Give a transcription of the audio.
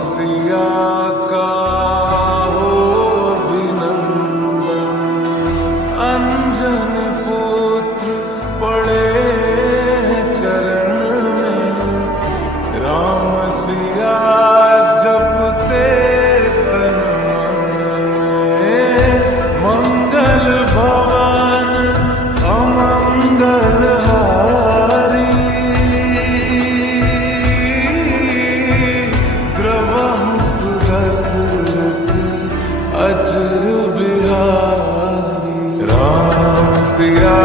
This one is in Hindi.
सिया का हो अभिनंदन, अंजन पुत्र पड़े चरण में, राम सिया जपते तन मन में, मंगल भवन अमंगल हारी, द्रवहु सुदशरथ अजर बिहारी। राम सिया